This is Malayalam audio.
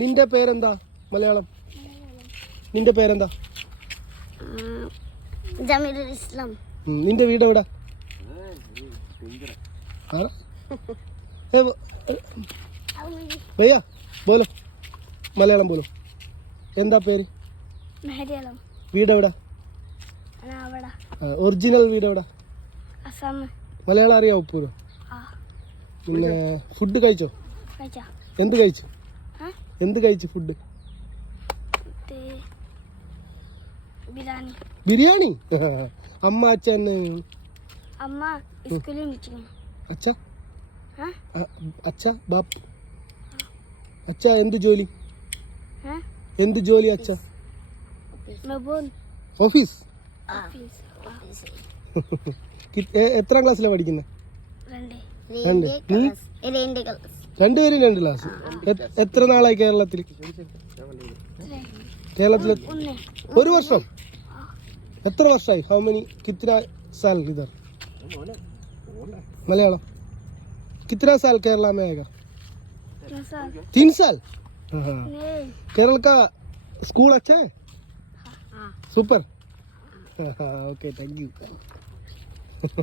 നിന്റെ പേരെന്താ മലയാളം? നിന്റെ പേരെന്താ? ജമീലുൽ ഇസ്ലാം. നിന്റെ വീട് എവിടെ? ഭയ്യ ബോലോ മലയാളം ബോലോ. എന്താ പേര്? മലയാളം. വീട് എവിടെ? ഒറിജിനൽ വീട് എവിടെ? അസം. മലയാളം അറിയാവോ പൂരോ? പിന്നെ ഫുഡ് കഴിച്ചോ? എന്ത് കഴിച്ചു? എന്ത് കഴിച്ചു ഫുഡ്? ബിരിയാണി. അമ്മ അച്ഛൻ? അമ്മ സ്കൂളിൽ അച്ഛ അച്ഛ ബാപ്പ് അച്ഛ എന്ത് ജോലി? എന്ത് ജോലി അച്ഛ? ഓഫീസ്. എത്രാം ക്ലാസ്സിലാണ് പഠിക്കുന്നത്? രണ്ടുപേരും 2 ക്ലാസ്. എത്ര നാളായി കേരളത്തിൽ? കേരളത്തിൽ 1 വർഷം. എത്ര വർഷമായി? ഹൗ മെനി കിतना साल इधर? मलयालम कितना साल केरला में आएगा? 3 साल. केरल का स्कूल अच्छा है? सुपर. Okay thank you.